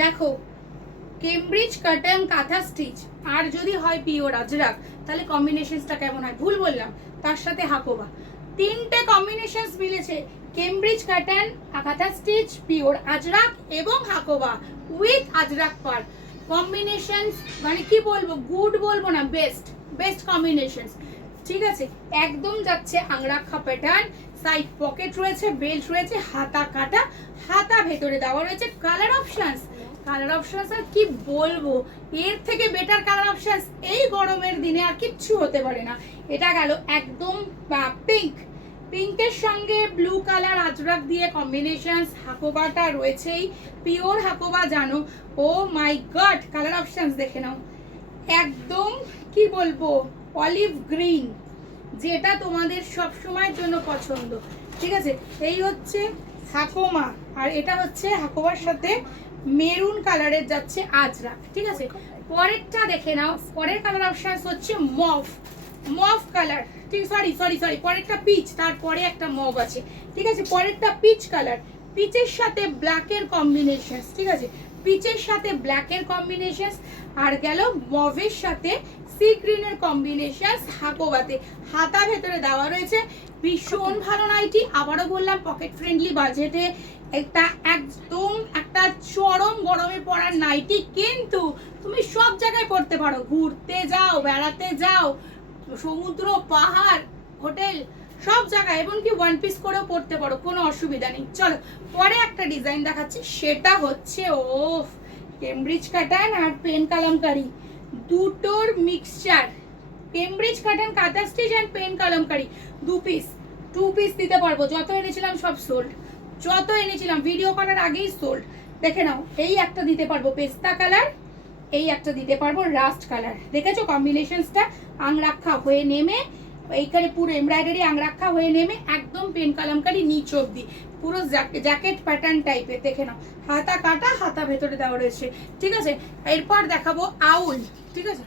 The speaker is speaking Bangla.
দেখো কেমব্রিজ কটন কাঁথা স্টিচ আর যদি হয় পিওর আজরাক, তাহলে কম্বিনেশনসটা কেমন হয়? ভুল বললাম, তার সাথে হাকোবা, তিনটে কম্বিনেশনস মিলেছে। কেমব্রিজ কটন কাঁথা স্টিচ, পিওর আজরাক এবং Hakoba with Ajrak per combinations, মানে কি বলবো, গুড বলবো না, বেস্ট বেস্ট কম্বিনেশনস। ঠিক আছে, একদম যাচ্ছে আংরাক্ষা প্যাটার্ন, সাইড পকেট রয়েছে, বেল্ট রয়েছে, হাতা কাটা, হাতা ভেতরে দেওয়া রয়েছে। কালার অপশনস, কালার অপশনস আর কি বলবো, এর থেকে বেটার কালার অপশনস এই গরমের দিনে আর কিচ্ছু হতে পারে না। এটা গেল একদম পিঙ্ক, পিঙ্কের সঙ্গে ব্লু কালার আজরাক দিয়ে কম্বিনেশনস, হাকোবাটা রয়েছেই, পিওর হাকোবা জানো। ও মাই গড, কালার অপশনস দেখে নাও, একদম কি বলবো অলিভ গ্রিন, যেটা তোমাদের সব সময়ের জন্য পছন্দ। ঠিক আছে, এই হচ্ছে হাকোমা, আর এটা হচ্ছে হাকোবার সাথে মেরুন কালারের যাচ্ছে আজরাক। ঠিক আছে, পরেরটা দেখে নাও, পরের কালার অপশন হচ্ছে মভ, মভ কালার। ঠিক, সরি সরি সরি, পরেরটা পিচ, তারপরে একটা মভ আছে। ঠিক আছে, পরেরটা পিচ কালার, পিচের সাথে ব্ল্যাকের কম্বিনেশন। ঠিক আছে, পিচের সাথে ব্ল্যাকের কম্বিনেশন, আর গেল মভের সাথে সি গ্রিনের কম্বিনেশন। হাকোবাতে হাতা ভেতরে দেওয়া রয়েছে, ভীষণ ভালো নাইটি। আবারও বললাম পকেট ফ্রেন্ডলি বাজেটে একটা একদম একটা চরম গরমে পড়ার নাইটি, কিন্তু তুমি সব জায়গায় পড়তে পারো, ঘুরতে যাও, বেড়াতে যাও, সমুদ্র, পাহাড়, হোটেল, সব জায়গায়, এবং কি ওয়ান পিস করেও পড়তে পারো, কোনো অসুবিধা নেই। চলো পরে একটা ডিজাইন দেখাচ্ছি, সেটা হচ্ছে ওফ, কেমব্রিজ কাটান আর পেন কালামকারি দুটোর মিক্সচার। কেমব্রিজ কাটান কাঁথা স্টিচ অ্যান্ড পেন কালামকারি দু পিস, টু পিস দিতে পারবো, যত এনেছিলাম সব সোল্ড, যত এনেছিলাম ভিডিও করার আগেই সোল্ড। দেখে নাও, এই একটা দিতে পারবো পেস্তা কালার, এই একটা দিতে পারবো রাস্ট কালার। দেখেছো কম্বিনেশনসটা, আংরাক্ষা হয়ে নেমে এইখানে পুরো এমব্রয়ডারি আংরাক্ষা হয়ে নেমে একদম পেন কালামকারি নিচ অব্দি, পুরো জ্যাকেট প্যাটার্ন টাইপের। দেখে নাও, হাতা কাটা, হাতা ভেতরে দেওয়া রয়েছে। ঠিক আছে, এরপর দেখাবো আউল। ঠিক আছে,